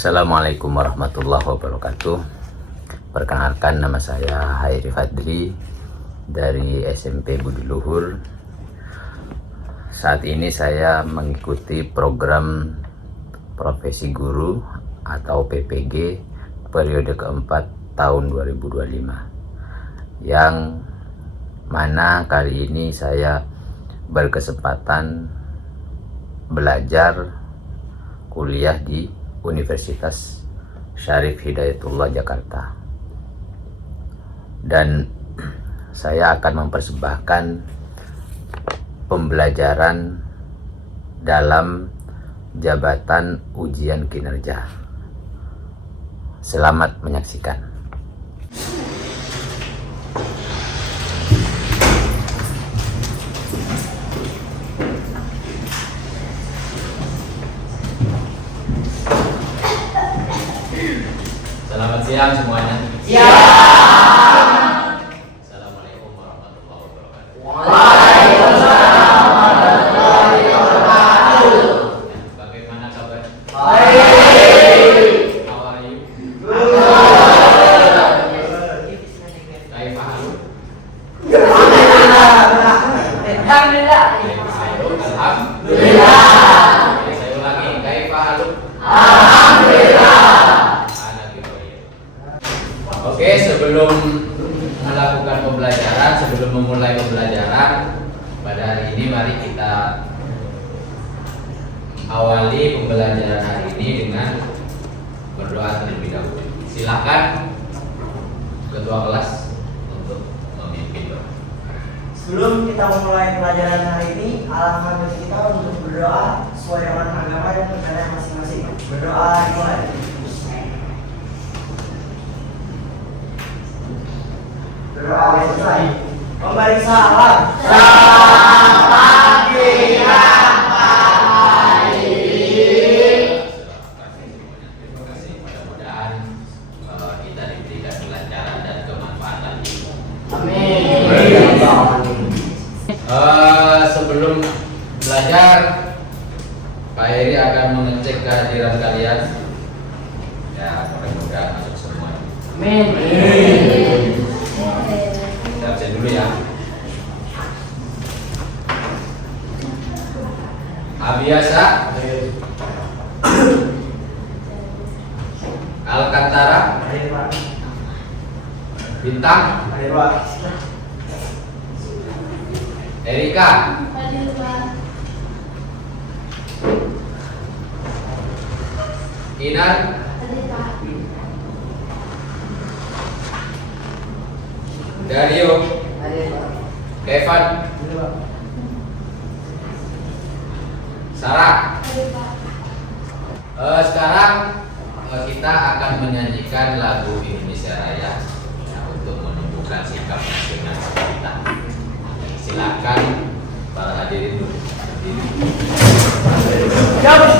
Assalamualaikum warahmatullahi wabarakatuh. Perkenalkan, nama saya Hairi Fadli dari SMP Budi Luhur. Saat ini saya mengikuti program profesi guru atau PPG periode keempat tahun 2025, yang mana kali ini saya berkesempatan belajar kuliah di Universitas Syarif Hidayatullah Jakarta, dan saya akan mempersembahkan pembelajaran dalam jabatan ujian kinerja. Selamat menyaksikan. Selamat siang semuanya. Siang. Assalamualaikum warahmatullahi wabarakatuh. Waalaikumsalam warahmatullahi wabarakatuh. Bagaimana kabar? Baik. How are you? Good. Kaifa haluk? Alhamdulillah. Alhamdulillah. Oke, saya ulangi. Kaifa haluk? Alhamdulillah. Oke, sebelum melakukan pembelajaran, sebelum memulai pembelajaran pada hari ini, mari kita awali pembelajaran hari ini dengan berdoa terlebih dahulu. Silakan ketua kelas untuk memimpin doa. Sebelum kita memulai pelajaran hari ini, alangkah baik kita untuk berdoa sesuai dengan agama dan negara masing-masing. Berdoa dimulai. Berdoa selesai. Memberi salam. Selamat Terima kasih. Mudah-mudahan kita diberikan kelancaran dan kemanfaatan. Amin. Sebelum belajar, Pak Heri akan mengecek kehadiran kalian. Ya, mudah-mudahan masuk semua. Amin. Kita absen dulu ya. Abiasa, Alcantara, Bintang, Erika, Inan, Dario, Kevin, Sarah. Sekarang kita akan menyanyikan lagu Indonesia Raya ya, untuk menunjukkan sikap masing-masing kita. Silakan para hadirin berdiri. Dari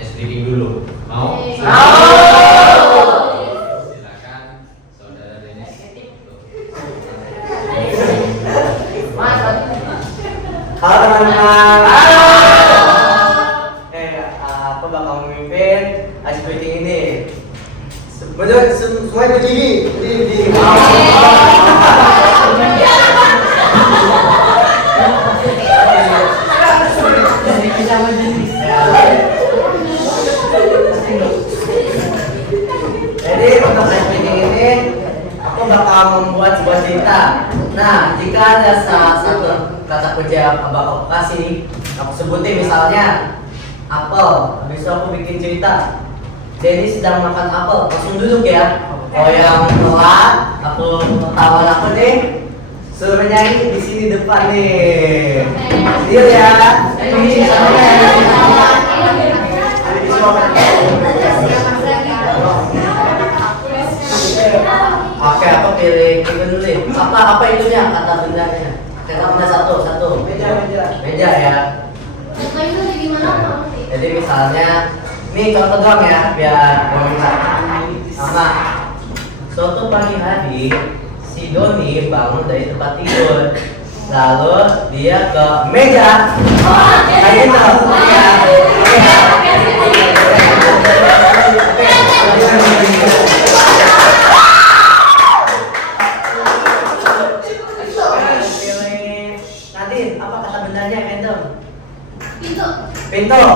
ice breaking dulu. Mau? Mau. Silakan saudara Dennis. Halo teman-teman. Aku bakal memimpin ice breaking ini. Semuanya berdiri. Jadi untuk ice breaking ini aku bakal membuat sebuah cerita. Nah, jika ada salah satu kata kunci yang bakal aku kasih, aku sebutin misalnya apel. Habis itu aku bikin cerita. Denny sedang makan apel, langsung duduk ya. Oh yang telat, aku tawan aku nih. Suruh nyanyi di sini depan nih. Deal ya. Ini Oke, aku pilih itu dulu nih. Apa itunya kata bendanya? Kita punya satu. Meja ya. Jadi misalnya, nih contoh doang ya, biar sama. Suatu pagi hari, si Doni bangun dari tempat tidur, lalu dia ke meja. Kayak gitu, ya. Nadine, apa kata bendanya random? Pintu.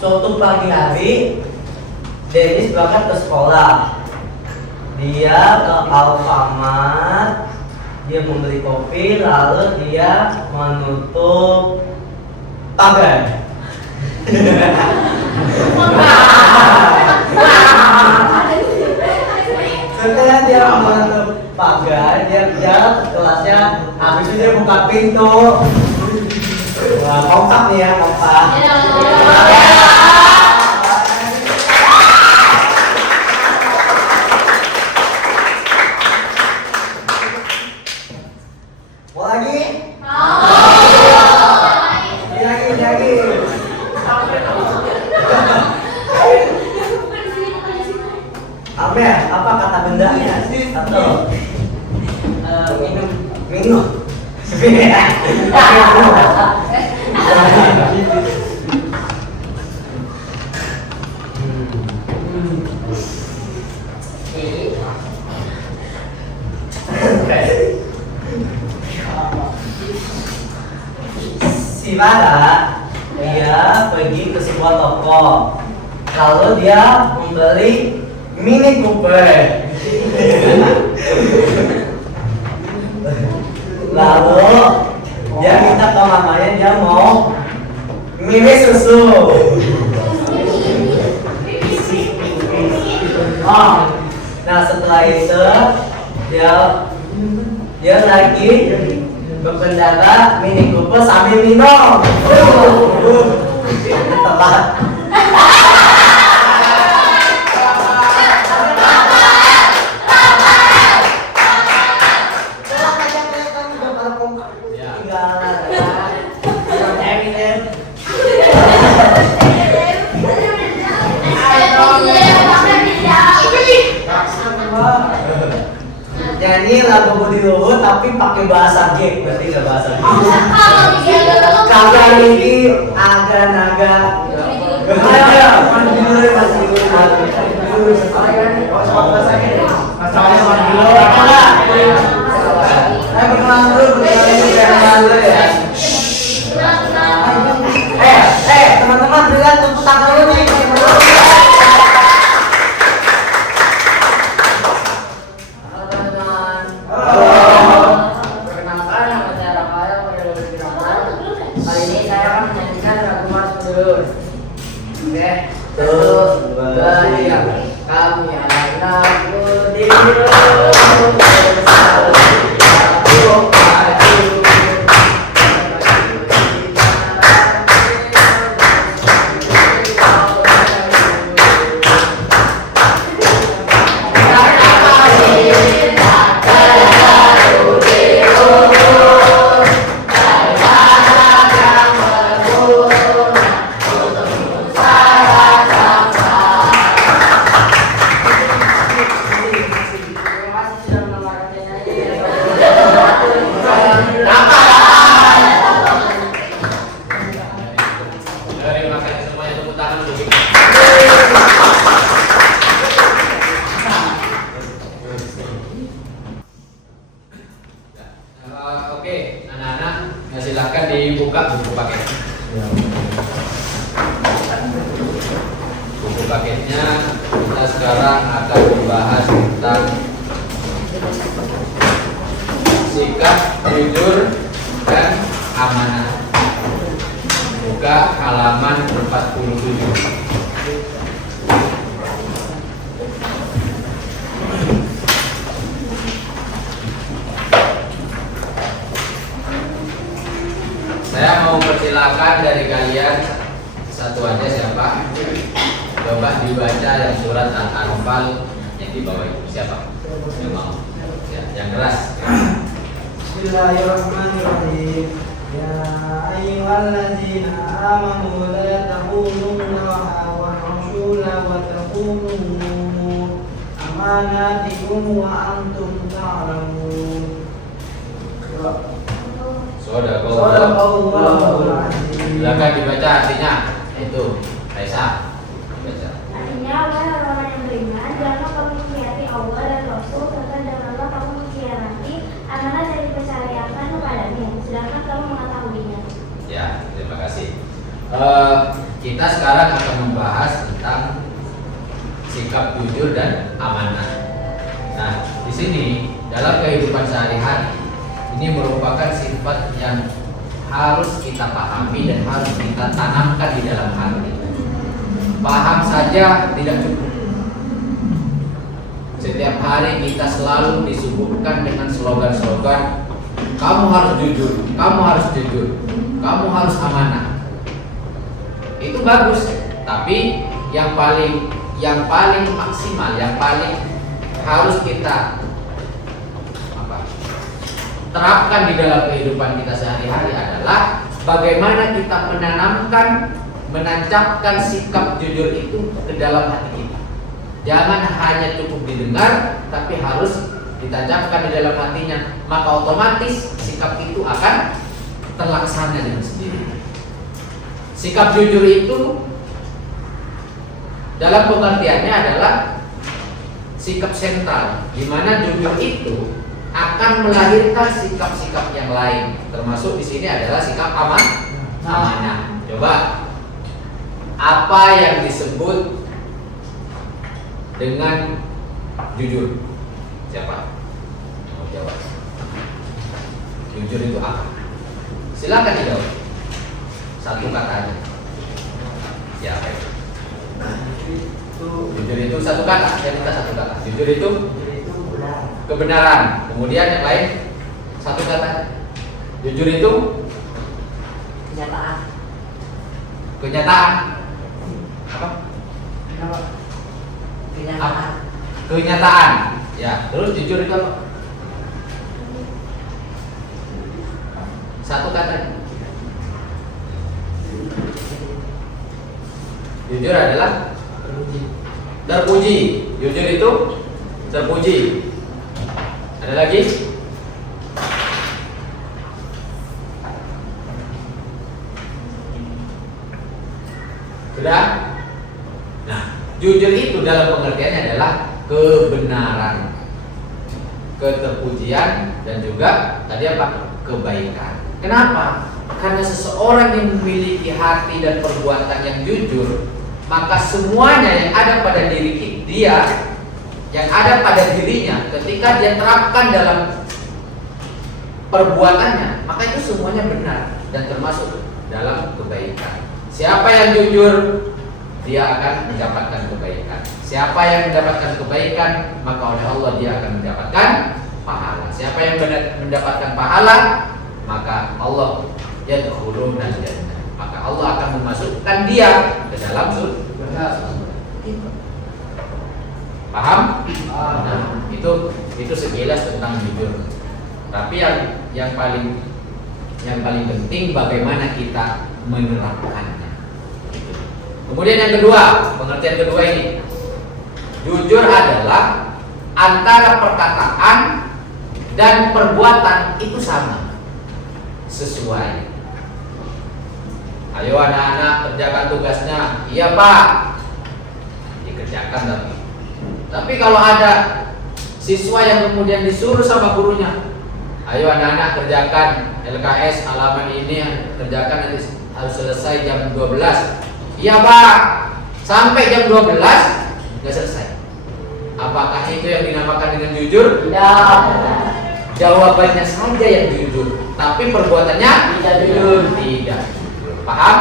Suatu pagi hari, Dennis berangkat ke sekolah. Dia ke Alfamart, dia membeli kopi, lalu dia menutup pagar. Setelah dia menutup pagar, dia jalan ke kelasnya. Habis itu dia buka pintu. Wah, kompak nih ya, kompak. Mau lagi? Lagi. Amel, apa kata bendanya? Atau minum. Si Rara, dia pergi ke sebuah toko, lalu dia membeli Mini Cooper. Lalu dia minta ke mamanya, dia mau mini susu. Oh, nah setelah itu dia lagi berkendara Mini Cooper sambil minum. Telat. Nyanyi lagu Budi Luhur tapi pakai bahasa G, berarti nggak bahasa G. Kagak ini agak naga. Ayo, mandi dulu ya, mandi dulu. Masalahnya mandi dulu, apa lah? Ayo berkenalan dulu ya. Teman-teman, berikan tepuk tangan dulu nih. Kami anak Budi Luhur bersatu maju. tangan untuk kita. Oke, anak-anak, ya silakan dibuka buku paket. Buku paketnya kita sekarang akan membahas tentang sikap jujur dan amanah. Buka halaman 47. Saya mau persilakan dari kalian satu aja siapa? Coba dibaca yang surat Al-Anfal yang di bawah itu. Siapa? Yang mau? Ya, yang keras. Bismillahirrahmanirrahim. Ya ayyuhalladzina amanu la takhununnaha wa rasula wa takhunu amanatikum wa antum ta'lamun. Sadaqallahul azim. Silakan dibaca artinya. Itu, Aisyah. Dibaca. Artinya, wahai orang-orang yang beriman, janganlah kamu mengkhianati Allah dan Rasul, serta janganlah kamu mengkhianati amanah yang dipercayakan kepadanya, sedangkan kamu mengetahuinya. Ya, terima kasih. Kita sekarang akan membahas tentang sikap jujur dan amanah. Nah, di sini dalam kehidupan sehari-hari ini merupakan sifat yang harus kita pahami dan harus kita tanamkan di dalam hati. Paham saja tidak cukup. Setiap hari kita selalu disuguhkan dengan slogan-slogan, kamu harus jujur, kamu harus jujur, kamu harus amanah. Itu bagus, tapi yang paling maksimal, yang paling harus kita terapkan di dalam kehidupan kita sehari-hari adalah bagaimana kita menancapkan sikap jujur itu ke dalam hati kita. Jangan hanya cukup didengar, tapi harus ditancapkan di dalam hatinya. Maka otomatis sikap itu akan terlaksana dengan sendirinya. Sikap jujur itu dalam pengertiannya adalah sikap sentral, di mana jujur itu akan melahirkan sikap-sikap yang lain, termasuk di sini adalah sikap amanah. Coba, apa yang disebut dengan jujur? Siapa? Mau jawab? Jujur itu apa? Silakan dijawab. Satu kata aja. Ya, baik. Jujur itu satu kata. Ya, kita satu kata. Jujur itu kebenaran. Kemudian yang lain satu kata. Jujur itu kenyataan. Apa? Kenyataan. Ya, terus jujur itu apa? Satu kata. Jujur adalah terpuji. Jujur itu terpuji. Ada lagi? Sudah? Nah, jujur itu dalam pengertiannya adalah kebenaran, keterpujian, dan juga tadi apa? Kebaikan. Kenapa? Karena seseorang yang memiliki hati dan perbuatan yang jujur, maka semuanya yang ada pada diri dia, yang ada pada dirinya, ketika dia terapkan dalam perbuatannya, maka itu semuanya benar dan termasuk dalam kebaikan. Siapa yang jujur, dia akan mendapatkan kebaikan. Siapa yang mendapatkan kebaikan, maka oleh Allah dia akan mendapatkan pahala. Siapa yang mendapatkan pahala, maka Allah yadkhuluna jannah, maka Allah akan memasukkan dia ke dalam surga. Paham? Nah, itu sekilas tentang jujur. Tapi yang paling penting bagaimana kita menerapkannya. Kemudian yang kedua, pengertian kedua ini, jujur adalah antara perkataan dan perbuatan itu sama, sesuai. Ayo anak-anak kerjakan tugasnya. Iya Pak. Dikerjakan tapi kalau ada siswa yang kemudian disuruh sama gurunya, ayo anak-anak kerjakan LKS halaman ini, kerjakan nanti harus selesai jam 12. Iya Pak. Sampai jam 12 nggak selesai. Apakah itu yang dinamakan dengan jujur? Tidak. Jawabannya saja yang jujur, tapi perbuatannya Tidak jujur. Tidak. Paham?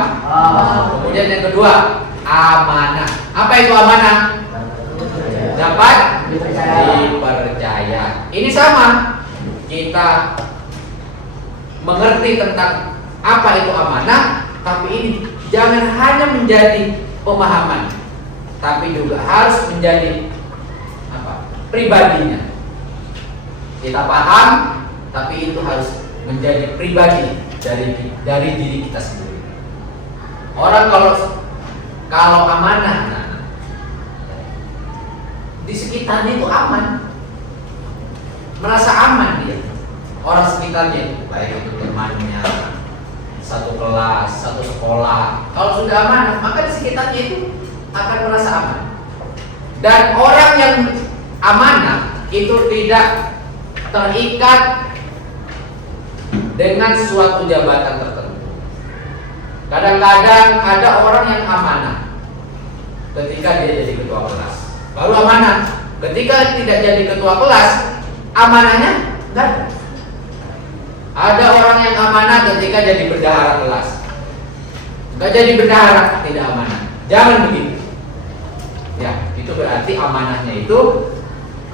Kemudian yang kedua, amanah. Apa itu amanah? Dapat dipercaya. Ini sama. Kita mengerti tentang apa itu amanah, tapi ini jangan hanya menjadi pemahaman, tapi juga harus menjadi pribadinya. Kita paham, tapi itu harus menjadi pribadi dari diri kita sendiri. Orang kalau amanah, di sekitarnya itu aman, merasa aman dia. Orang sekitarnya itu, baik itu temannya, satu kelas, satu sekolah. Kalau sudah amanah, maka di sekitarnya itu akan merasa aman. Dan orang yang amanah itu tidak terikat dengan suatu jabatan tertentu. Kadang-kadang ada orang yang amanah ketika dia jadi ketua kelas, baru amanah. Ketika tidak jadi ketua kelas, amanahnya enggak ada. Ada orang yang amanah ketika jadi bendahara kelas, enggak jadi bendahara, tidak amanah. Jangan begitu. Ya, itu berarti amanahnya itu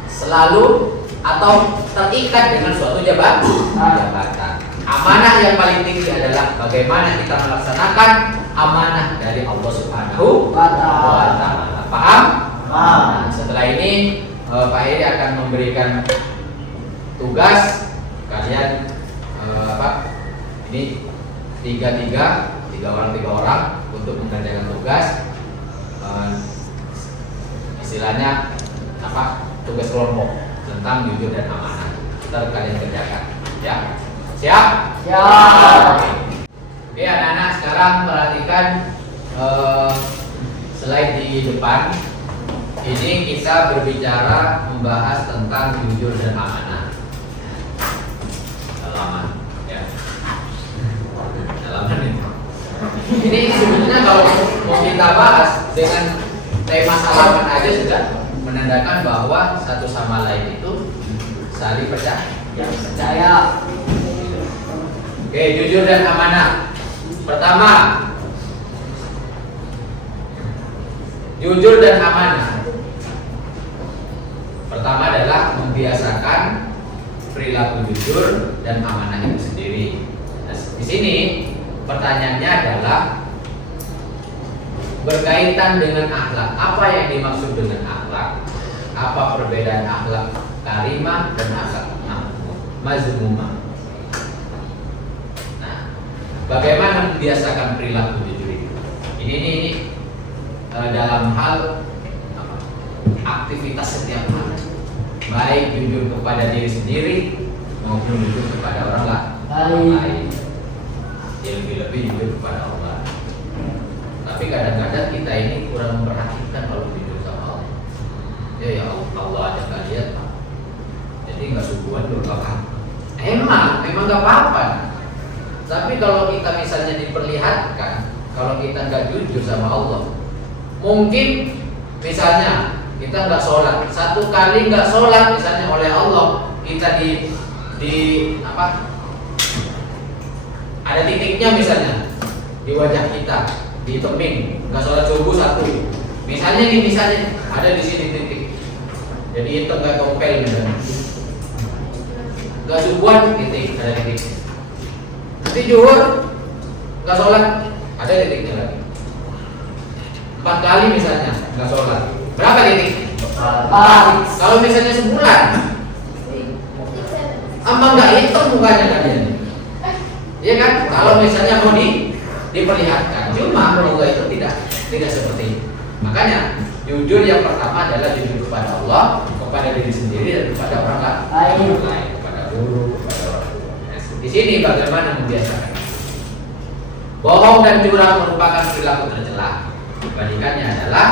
selalu atau terikat dengan suatu jabatan. Amanah yang paling tinggi adalah bagaimana kita melaksanakan amanah dari Allah Subhanahu wa Ta'ala. Paham? Nah, setelah ini Pak Heri akan memberikan tugas kalian ini tiga orang untuk mengerjakan tugas, istilahnya tugas kelompok tentang jujur dan amanah. Kita kalian kerjakan, ya. Siap? Siap. Oke anak-anak, sekarang perhatikan slide di depan. Ini kita berbicara membahas tentang jujur dan amanah. Halaman, ya. Halaman ini. Ini sebenarnya kalau mau kita bahas dengan tema halaman aja sudah menandakan bahwa satu sama lain itu saling percaya. Oke, jujur dan amanah. Pertama, jujur dan amanah. Pertama adalah membiasakan perilaku jujur dan amanah itu sendiri. Nah, di sini pertanyaannya adalah berkaitan dengan akhlak. Apa yang dimaksud dengan akhlak? Apa perbedaan akhlak karimah dan akhlak mazmumah? Nah, bagaimana membiasakan perilaku jujur itu? Ini dalam hal aktivitas setiap hari, baik jujur kepada diri sendiri maupun jujur kepada orang lain. Lebih-lebih jujur kepada Allah. Tapi kadang-kadang kita ini kurang memperhatikan kalau jujur sama Allah. Ya Allah aja nggak lihat, jadi nggak subuhan berkata. Memang nggak apa-apa. Tapi kalau kita misalnya diperlihatkan, kalau kita nggak jujur sama Allah, mungkin misalnya kita nggak sholat, satu kali nggak sholat misalnya oleh Allah, kita ada titiknya misalnya di wajah kita, di tebing, nggak sholat subuh satu, misalnya ada di sini titik, jadi itu nggak tompel misalnya, nggak subuhan titik, ada titik, nanti zuhur nggak sholat, ada titiknya lagi, 4 kali misalnya nggak sholat, berapa titik? 4. Kalau misalnya sebulan, ambang nggak hitung mukanya kalian. Iya kan? Kalau misalnya mau diperlihatkan, cuma moga itu tidak seperti itu. Makanya jujur yang pertama adalah jujur kepada Allah, kepada diri sendiri dan kepada orang lain, kepada guru, kepada orang tua. Di sini bagaimana membiasakan? Bohong dan curang merupakan perilaku tercela. Kebalikannya adalah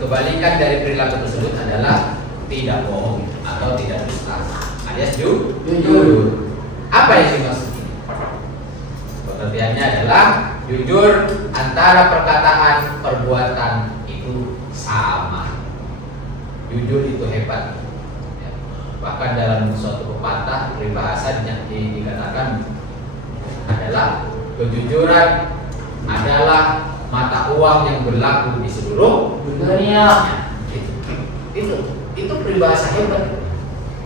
kebalikan dari perilaku tersebut adalah tidak bohong atau tidak dusta alias jujur. Apa yang dimaksud ini? Pengertiannya adalah jujur antara perkataan perbuatan itu sama. Jujur itu hebat. Ya. Bahkan dalam suatu pepatah peribahasa dikatakan adalah kejujuran adalah mata uang yang berlaku di seluruh dunia. Itu peribahasa hebat.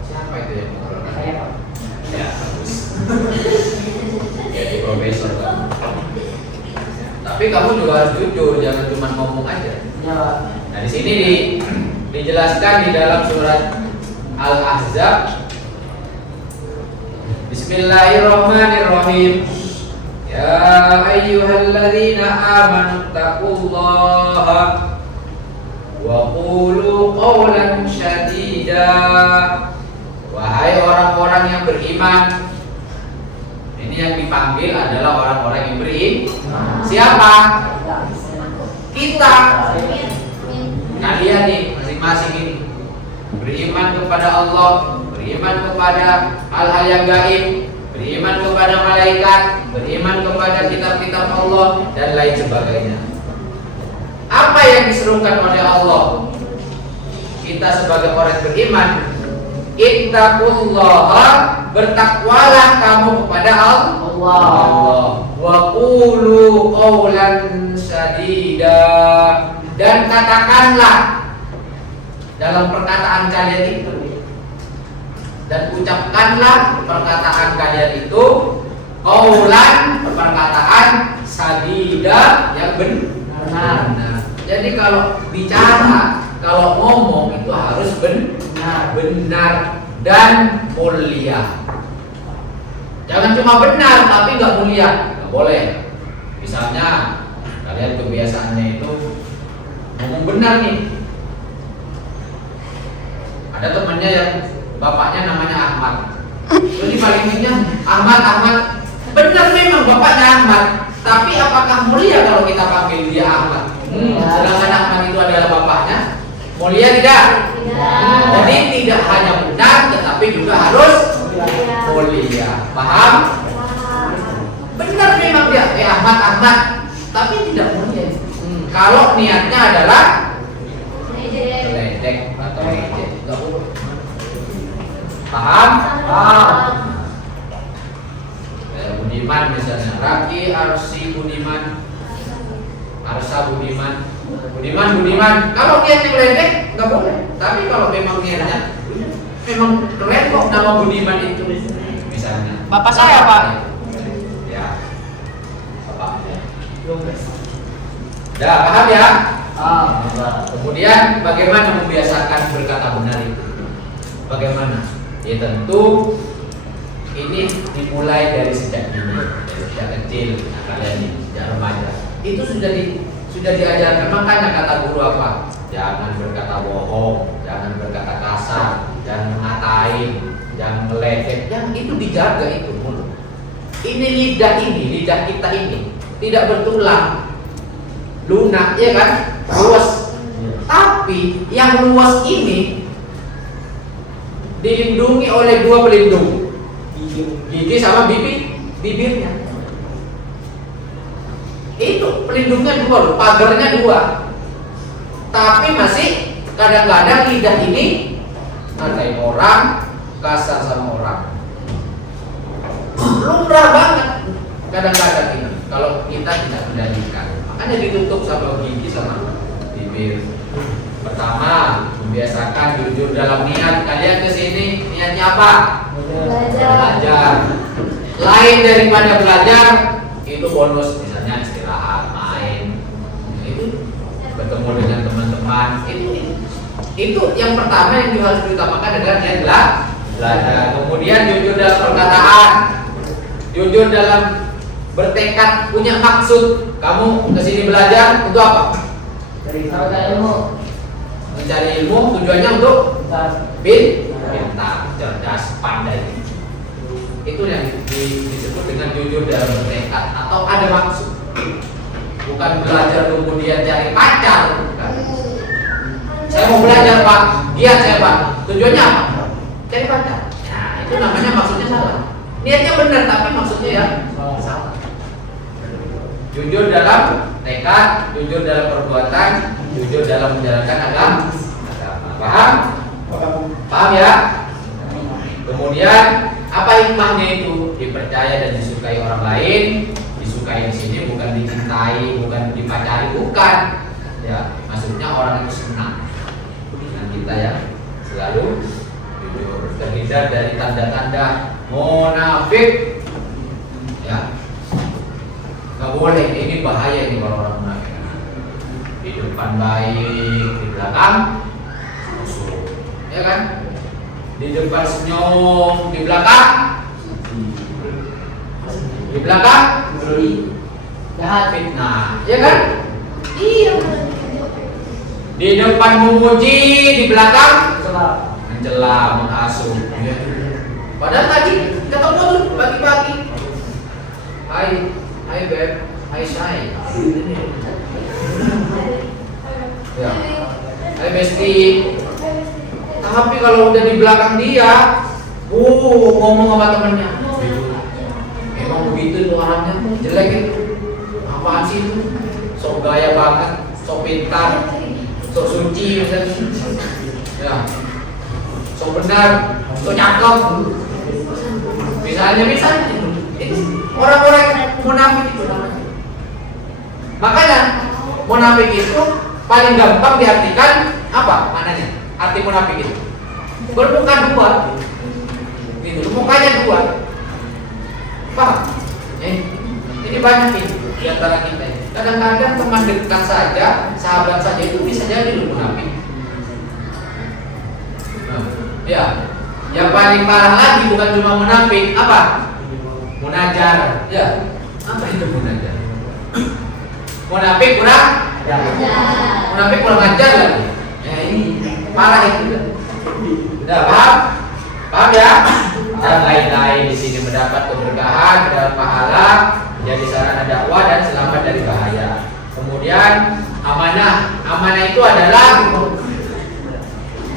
Siapa itu yang mengeluarkan? Saya Pak. Ya, bagus. Jadi profesor kan. Tapi kamu juga harus jujur, jangan cuma ngomong aja. Ya. Nah, di sini dijelaskan di dalam surat Al-Ahzab. Bismillahirrahmanirrahim. Ya ayyuhalladzina amanu taqullaha wa qulu qawlan syadida. Wahai orang-orang yang beriman. Ini yang dipanggil adalah orang-orang yang beriman. Siapa? Kita. Kalian nih masing-masing ini beriman kepada Allah, beriman kepada hal-hal yang gaib, beriman kepada malaikat, beriman kepada kitab-kitab Allah dan lain sebagainya. Apa yang diserukan oleh Allah? Kita sebagai orang beriman, ittaqullaha, bertakwalah kamu kepada Allah. Wa qulu qawlan sadida, dan katakanlah dalam perkataan kalian itu, dan ucapkanlah perkataan kalian itu qawlan, perkataan sadida yang benar. Jadi kalau bicara, kalau ngomong itu harus benar dan mulia. Jangan cuma benar tapi nggak mulia, nggak boleh. Misalnya kalian kebiasaannya itu ngomong benar nih. Ada temannya yang bapaknya namanya Ahmad. Jadi palingnya Ahmad. Benar memang bapaknya Ahmad, tapi apakah mulia kalau kita panggil dia Ahmad? Sedangkan Ahmad itu adalah bapaknya. Mulia tidak? Jadi tidak hanya benar tetapi juga harus mulia. Paham? Benar memang dia Ahmad, tapi tidak mulia. Kalau niatnya adalah ledek atau ejek, enggak boleh. Paham? Budiman misalnya, Raki Arsi Budiman, Arsa Budiman. Kalau niatnya ledek enggak boleh. Tapi kalau memang niatnya memang keren kok nama Budiman itu misalnya. Bapak saya, Pak. Ya. Bapak. Dah paham ya? Kemudian bagaimana membiasakan berkata benar itu? Bagaimana? Ya tentu ini dimulai dari sejak dini, dari sejak kecil, kalian ini, sejak remaja. Itu sudah diajarkan. Makanya kata guru apa? Jangan berkata bohong, jangan berkata kasar, jangan mengatain, jangan meledek. Yang itu dijaga itu mulut. Ini lidah kita ini tidak bertulang, lunak, ya kan? Luas. Tapi yang luas ini dilindungi oleh dua pelindung, gigi sama bibirnya. Itu pelindungnya dua, pagarnya dua. Tapi masih kadang-kadang lidah ini ngatain orang, kasar sama orang. Lumrah banget kadang-kadang ini kalau kita tidak kendalikan. Makanya ditutup sama gigi sama bibir. Pertama, membiasakan jujur dalam niat. Kalian kesini niatnya apa? Belajar. Lain daripada belajar, itu bonus. Misalnya istirahat, main, itu bertemu dengan teman-teman. Itu yang pertama yang harus diutamakan adalah niat belajar. Kemudian jujur dalam perkataan, jujur dalam bertekad, punya maksud. Kamu kesini belajar untuk apa? Mencari ilmu, tujuannya untuk pintar, cerdas, pandai. Itu yang disebut dengan jujur dalam bertekad atau ada maksud. Bukan belajar kemudian cari pacar, bukan. Saya mau belajar Pak, giat saya Pak. Tujuannya apa? Cari pacar. Nah, itu namanya maksudnya salah. Niatnya benar tapi maksudnya ya salah. Jujur dalam tekad, jujur dalam perbuatan, jujur dalam menjalankan agama. Paham? Paham ya? Kemudian apa hikmahnya itu? Dipercaya dan disukai orang lain. Disukai di sini bukan dicintai, bukan dipacari, bukan. Ya, maksudnya orang itu senang dengan kita ya. Selalu jujur, terhindar dari tanda-tanda munafik. Ya, nggak boleh. Ini bahaya ini kalau orang munafik. Di depan baik, di belakang musuh. Ya kan? Di depan senyum, di belakang jahat, fitnah, ya kan? Iya. Di depan memuji, di belakang mencela, menghasut. Padahal tadi ketemu tuh pagi-pagi. Hai beb, hai Shay. Ya. Hai Besti. Tapi kalau udah di belakang dia, ngomong sama temennya, emang begitu tuh orangnya, jelek itu. Apaan sih itu? Sok gaya banget, sok pintar, sok suci misalnya. Ya. Sok benar, sok cakep. Misalnya itu orang-orang munafik itu namanya. Makanya munafik itu paling gampang diartikan apa mananya? Arti munafik itu bermuka dua, gitu. Mukanya dua, paham? Ini banyak ini di antara kita. Kadang-kadang teman dekat saja, sahabat saja itu bisa jadi lu munafik. Ya, yang paling parah lagi bukan cuma munafik, apa? Munajar. Ya, apa itu munajar? Munafik kurang ajar lagi. Ya ini parah itu. Udah paham? Paham ya? Dan lain-lain di sini mendapat keberkahan, mendapat pahala, jadi sarana dakwah dan selamat dari bahaya. Kemudian amanah. Amanah itu adalah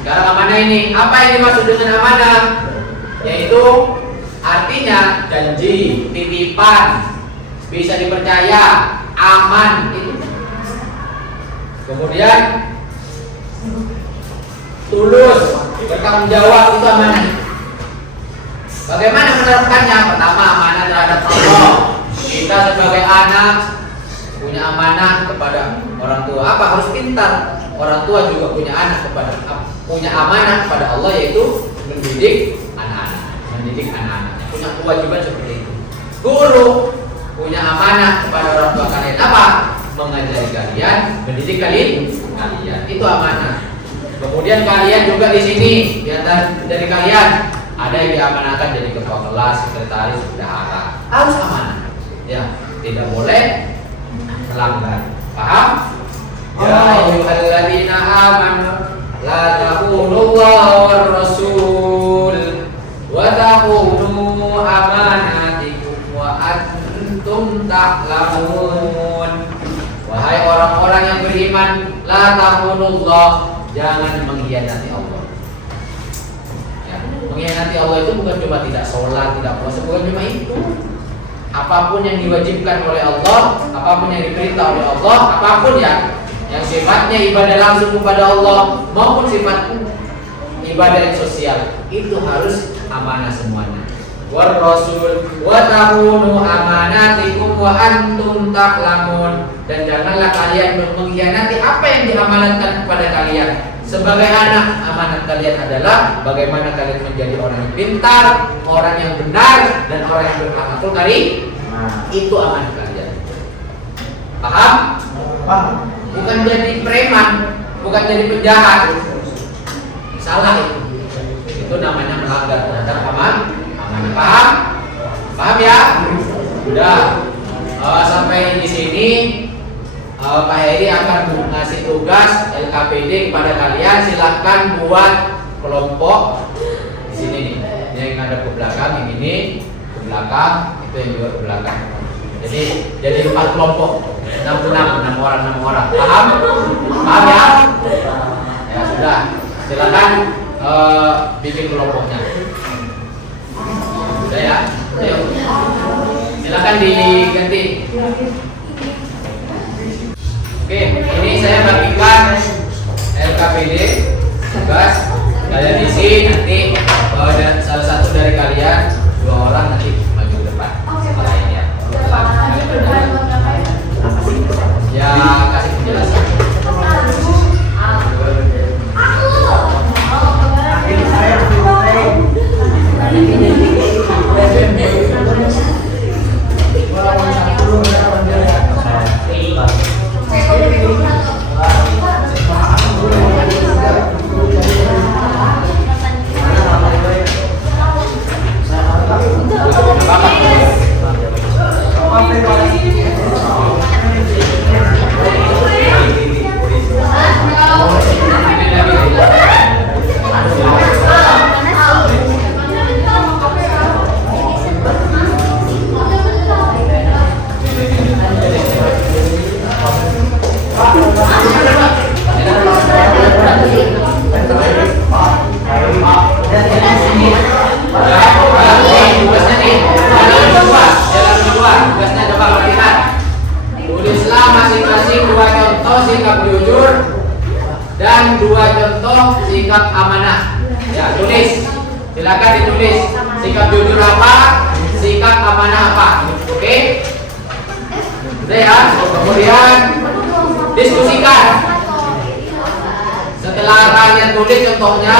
sekarang amanah ini. Apa yang dimaksud dengan amanah? Yaitu artinya janji, titipan, bisa dipercaya, aman itu. Kemudian tulus, bertanggung jawab itu amanah. Bagaimana menerapkannya? Pertama, amanah terhadap Allah. Kita sebagai anak punya amanah kepada orang tua. Apa? Harus pintar. Orang tua juga punya punya amanah kepada Allah, yaitu mendidik anak-anak. Punya kewajiban seperti itu. Guru punya amanah kepada orang tua kalian. Apa? Mengajari kalian, mendidik kalian. Itu amanah. Kemudian kalian juga di sini, di antara dari kalian ada yang diamanahkan jadi ketua kelas, sekretaris, bendahara. Harus amanah. Ya, tidak boleh melanggar. Paham? Ya ayyuhalladzina amanu la taqunullaha war rasul wa taqunu amanatikum wa antum ta'lamun. Wahai orang-orang yang beriman, la taqunullah, jangan mengkhianati Allah. Ya, mengkhianati Allah itu bukan cuma tidak sholat, tidak puasa, bukan cuma itu. Apapun yang diwajibkan oleh Allah, apapun yang diperintah oleh Allah, apapun yang sifatnya ibadah langsung kepada Allah maupun sifat ibadah yang sosial, itu harus amanah semuanya. War rasul wa takunu amanatikum wa antum ta'lamun, dan janganlah kalian mengkhianati apa yang diamanatkan kepada kalian. Sebagai anak, amanat kalian adalah bagaimana kalian menjadi orang yang pintar, orang yang benar, dan orang yang berakhlakul karim. Itu amanat kalian. Paham? Paham. Bukan jadi preman, bukan jadi penjahat. Salah itu. Itu namanya melanggar terhadap amanat. Paham? Paham ya? Udah. Sampai di sini Pak Heri akan ngasih tugas LKPD kepada kalian. Silakan buat kelompok di sini nih. Yang ada ke belakang, yang ini ke belakang. belakang, itu yang juga ke belakang. Jadi 4 kelompok, 6 orang. Paham? Paham ya? Ya sudah, silakan bikin kelompoknya. Sudah ya? Ayo. Silakan diganti. Oke, ini saya bagikan LKPD tugas kalian isi, nanti salah satu dari kalian 2 orang nanti maju ke depan setelah ini ya. Ya kasih penjelasan. Tulislah masing-masing 2 contoh sikap jujur dan 2 contoh sikap amanah. Ya, tulis. Silakan ditulis. Sikap jujur apa? Sikap amanah apa? Oke? Udah ya. Kemudian diskusikan. Setelah kalian tulis contohnya,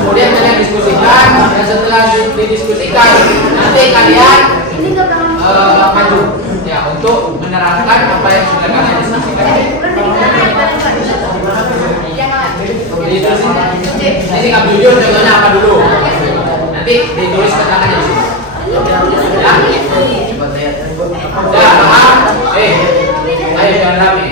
kemudian kalian diskusikan, dan setelah didiskusikan nanti kalian maju ya untuk menerangkan apa yang sudah kalian diskusikan. Ini sikap jujur contohnya apa dulu? Nanti ditulis katakannya di sini. Ya, ya paham? Ayo jangan rame.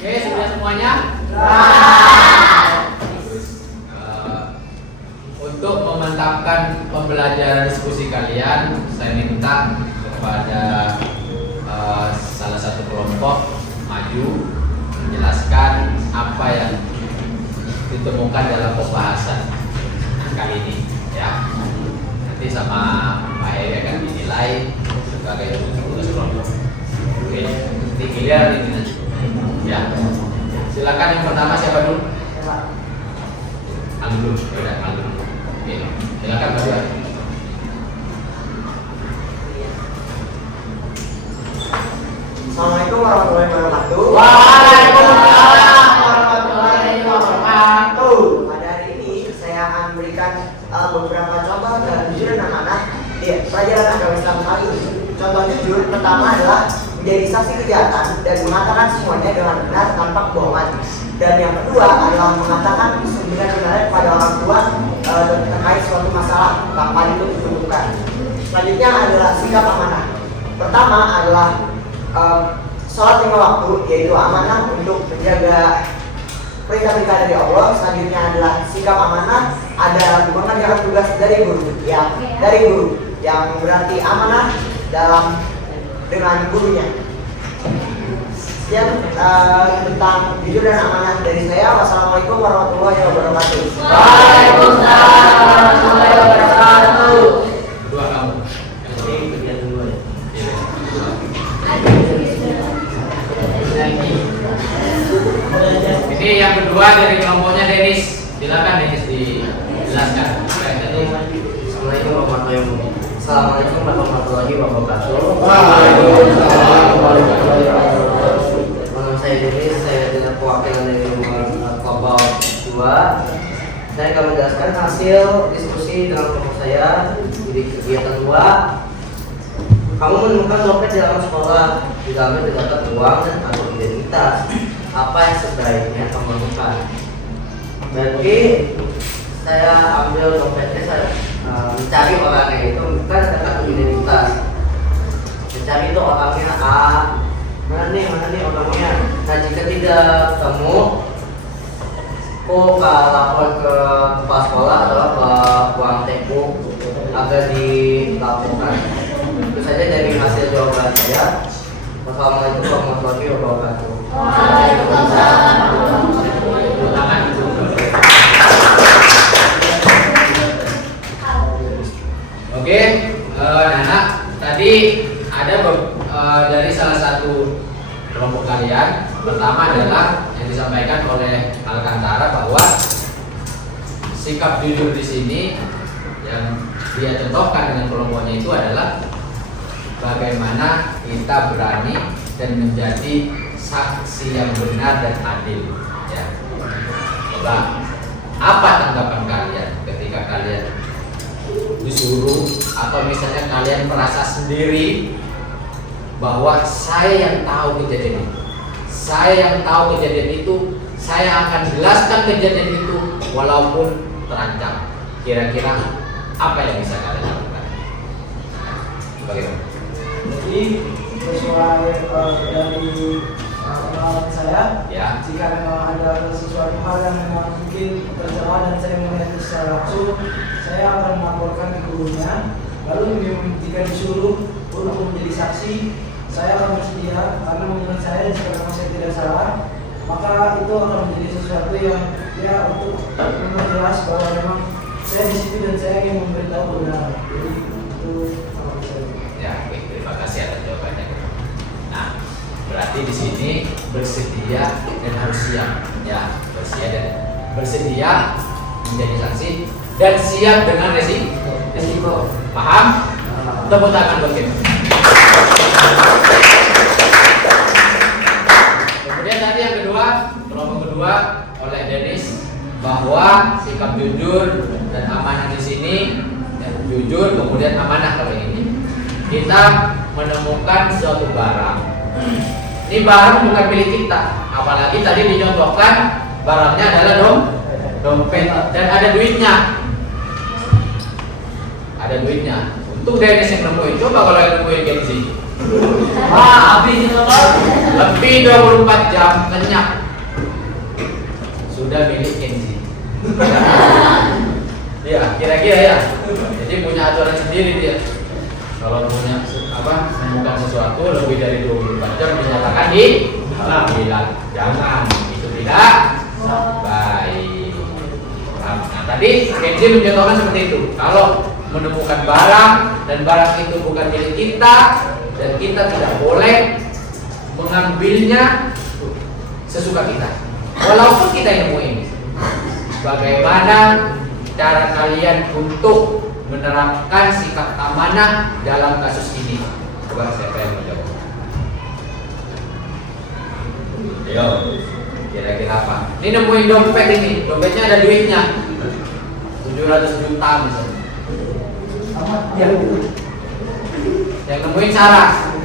Oke, sudah semuanya? Untuk memantapkan pembelajaran diskusi kalian, saya minta kepada salah satu kelompok maju menjelaskan apa yang ditemukan dalam pembahasan kali ini, ya. Nanti sama Pak Heri akan dinilai sebagai tugas kelompok. Oke, nanti giliran ini nanti. Ya, silakan yang pertama siapa dulu? Anggun, ya, Anggun. Oke, silakan Pak Duan. Assalamualaikum warahmatullahi wabarakatuh. Waalaikumsalam warahmatullahi wabarakatuh. Pada hari ini saya akan memberikan beberapa contoh jujur dan amanah di pelajaran agama Islam kali ini. Contoh jujur pertama adalah menjadi saksi kejahatan dan mengatakan semuanya dengan benar tanpa kebohongan. Dan yang kedua adalah mengatakan sebenar-benarnya kepada orang tua terkait suatu masalah kapan itu dibutuhkan. Selanjutnya adalah sikap amanah. Pertama adalah sholat 5 waktu, yaitu amanah untuk menjaga perintah-perintah dari Allah. Selanjutnya adalah sikap amanah ada mengerjakan tugas dari guru yang berarti amanah dalam dengan gurunya. Sekian tentang jujur dan amanah dari saya. Wassalamualaikum warahmatullahi wabarakatuh. Waalaikumsalam warahmatullahi wabarakatuh. Dua kamu. Ini yang kedua dari kelompoknya Denis. Silakan Denis dijelaskan. Assalamualaikum warahmatullahi wabarakatuh. Nama saya Denis, saya adalah perwakilan dari kelompok 2. Saya akan menjelaskan hasil diskusi dengan kelompok saya di kegiatan 2. Kamu menemukan dompet di dalam sekolah. Di dalamnya terdapat uang dan atau identitas. Apa yang sebaiknya kamu lakukan? Berarti saya ambil dompetnya, saya mencari orangnya itu, bukan ada kartu identitas. Mencari itu orangnya A. Mana nih orangnya? Nah, jika tidak ketemu, aku lapor ke kepala sekolah atau ke uang tempo agar dilaporkan. Itu saja dari hasil jawaban saya. Wassalamualaikum warahmatullahi wabarakatuh. Oke, Nana, tadi ada dari salah satu kelompok kalian. Pertama adalah yang disampaikan oleh Alcantara bahwa sikap jujur di sini yang dia contohkan dengan kelompoknya itu adalah bagaimana kita berani dan menjadi saksi yang benar dan adil. Ya. Coba, apa tanggapan kalian ketika kalian disuruh atau misalnya kalian merasa sendiri bahwa saya yang tahu kejadian itu, saya yang tahu kejadian itu, saya akan jelaskan kejadian itu walaupun terancam. Kira-kira apa yang bisa kalian lakukan? Bagaimana? Jadi sesuai dari pengalaman saya, Ya. jika memang ada sesuatu hal yang memang mungkin tercela dan saya melihat secara langsung, saya akan melaporkan ke gurunya. Lalu jika disuruh untuk menjadi saksi, saya akan bersedia karena menurut saya jika memang saya tidak salah, maka itu akan menjadi sesuatu yang ya untuk memperjelas bahwa memang saya di situ dan saya ingin memberitahu kebenaran. Jadi itu Ya, oke, terima kasih atas jawabannya. Nah, berarti di sini bersedia dan harus siap. Ya, bersedia menjadi saksi dan siap dengan resiko. Paham? Tepuk tangan buat kita. Kemudian tadi yang kedua, kelompok kedua oleh Denis bahwa sikap jujur dan amanah di sini, ya, jujur kemudian amanah kalau ini. Kita menemukan suatu barang. Ini barang bukan milik kita, apalagi tadi dicontohkan barangnya adalah dompet dan ada duitnya. Ada duitnya. Untuk Dennis yang nemuin, coba kalau yang nemuin Kenzi. habis itu Lebih 24 jam kenyang. Sudah milik Kenzi. Ya, kira-kira ya. Jadi punya aturan sendiri dia. Kalau punya menemukan sesuatu lebih dari 24 jam dinyatakan hilang. Jangan, itu tidak baik. Nah, tadi Kenzi mencontohkan seperti itu. Kalau menemukan barang dan barang itu bukan milik kita dan kita tidak boleh mengambilnya sesuka kita, walaupun kita yang nemuin. Bagaimana cara kalian untuk menerapkan sikap amanah dalam kasus ini? Coba siapa yang menjawab? Ayo, kira-kira apa? Ini nemuin dompet ini, dompetnya ada duitnya 700 juta misalnya. Yang nemuin Sarah,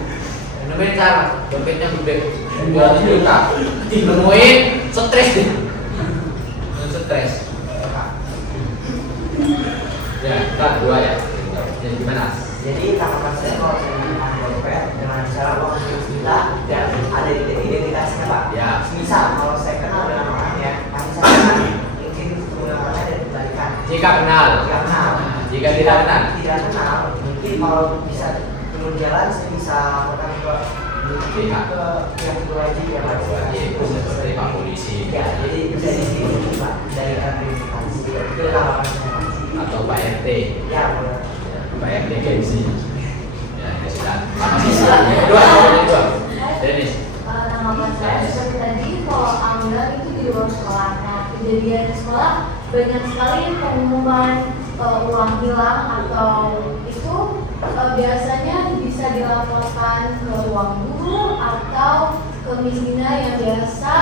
dompetnya gede 700 juta. Nemuin stres. Ya, kita dua ya. Jadi gimana? Jadi tanggapan saya kalau saya menggunakan dompet dengan cara uang kita dan ada identitasnya Pak. Ya. Misal kalau saya kenal dengan orangnya, kami saya mungkin menggunakannya dan dikembalikan. Jika kenal. Jika kenal. Jika tidak kenal. Tidak kenal, mungkin kalau bisa turun jalan saya bisa laporkan ke Pihak. yang berwajib yang Wajib seperti Pak Polisi. Ya, jadi bisa di sini Pak dari identitas. Itu tanggapan saya. Atau Pak RT. Ya, boleh. Pak RT gengsi. Ya, ya sudah. Dua. Denis. Tanggapan saya seperti tadi, kalau ambil itu di luar sekolah. Nah, kejadian di sekolah banyak sekali pengumuman uang hilang atau itu biasanya bisa dilaporkan ke ruang guru atau ke Miss Dina yang biasa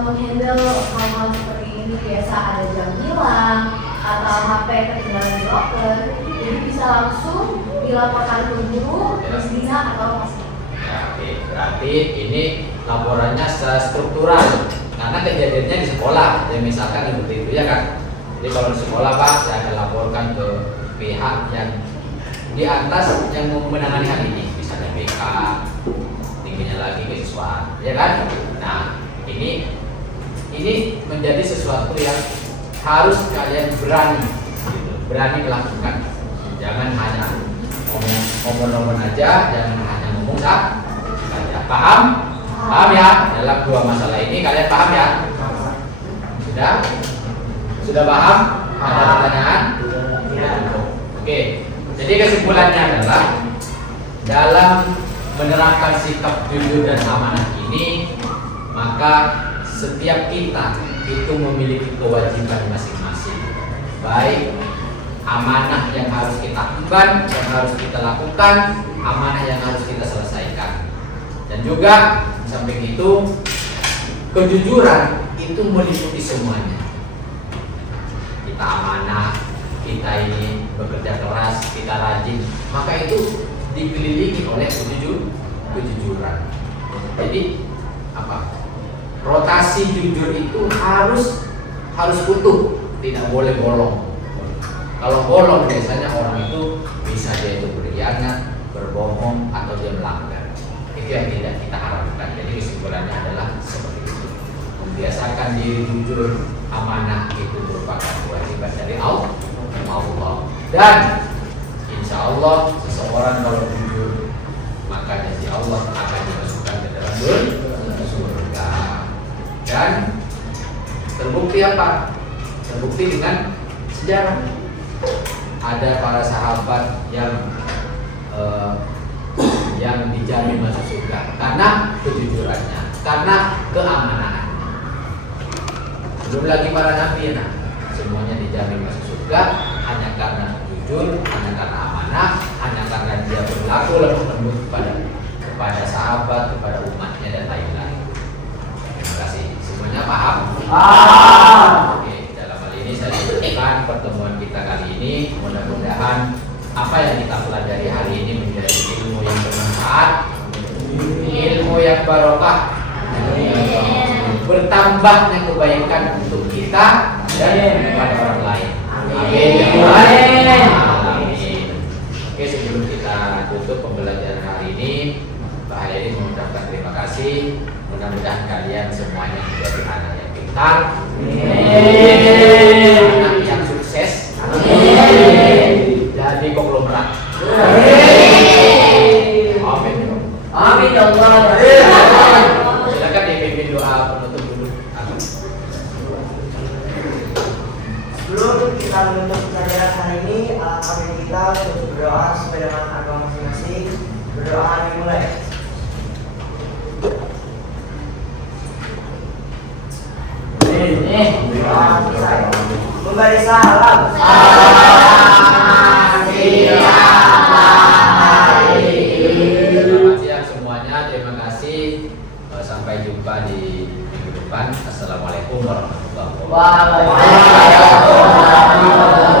menghandle hal-hal seperti ini. Biasa ada jam hilang atau HP ketinggalan di locker, jadi bisa langsung dilaporkan ke guru, Miss Dina atau Mas. Ya, oke. Berarti ini laporannya secara struktural karena kejadiannya di sekolah. Ya misalkan seperti itu ya kan. Jadi kalau di sekolah Pak, saya akan laporkan ke pihak yang di atas yang menangani hal ini, misalnya BK, tingginya lagi kesiswaan, ya kan? Nah, ini menjadi sesuatu yang harus kalian berani, gitu, berani melakukan. Jangan hanya ngomong aja, jangan hanya ngomong saja. Paham? Paham ya? Dalam dua masalah ini kalian paham ya? Sudah? Sudah paham? Ada pertanyaan? Ya. Oke. Jadi kesimpulannya adalah dalam menerapkan sikap jujur dan amanah ini, maka setiap kita itu memiliki kewajiban masing-masing. Baik amanah yang harus kita emban, yang harus kita lakukan, amanah yang harus kita selesaikan. Dan juga samping itu kejujuran itu meliputi semuanya. Kita amanah, kita ini bekerja keras, kita rajin, maka itu dikelilingi oleh kejujuran. Jadi apa? Rotasi jujur itu harus utuh, tidak boleh bolong. Kalau bolong biasanya orang itu bisa dia itu berkhianat, berbohong atau dia melanggar. Itu yang tidak kita harapkan. Jadi kesimpulannya adalah seperti itu. Membiasakan diri jujur, amanah itu merupakan kewajiban dari Allah. Dan insya Allah seseorang kalau jujur maka janji Allah akan dimasukkan ke dalam surga. Dan terbukti apa? Terbukti dengan sejarah. Ada para sahabat yang dijamin masuk surga karena kejujurannya, karena keamanahan. Belum lagi para nabi, nah, semuanya dijamin masuk surga hanya karena jujur, hanya karena amanah, hanya karena dia berlaku lemah lembut kepada sahabat, kepada umatnya dan lain-lain. Terima kasih. Semuanya paham? Oke, dalam hal ini saya cukupkan pertemuan kita kali ini. Mudah-mudahan apa yang kita pelajari hari ini menjadi ilmu yang bermanfaat, ilmu yang barokah, bertambahnya kebaikan untuk kita dan kepada orang lain. Amin. Amin. Oke, sebelum kita tutup pembelajaran hari ini, Pak Hayadi mengucapkan terima kasih. Mudah-mudahan kalian semuanya menjadi anak yang pintar, anak yang sukses, jadi konglomerat. Amin. Amin ya Allah. Silakan dipimpin doa penutup dulu. Sebelum kita menutup pelajaran hari ini, kami kita untuk berdoa sesuai dengan agama masing-masing. Berdoa dimulai. Doa selesai. Memberi salam. Selamat siang semuanya. Terima kasih. Sampai jumpa di minggu depan. Assalamualaikum warahmatullahi wabarakatuh. Waalaikumsalam.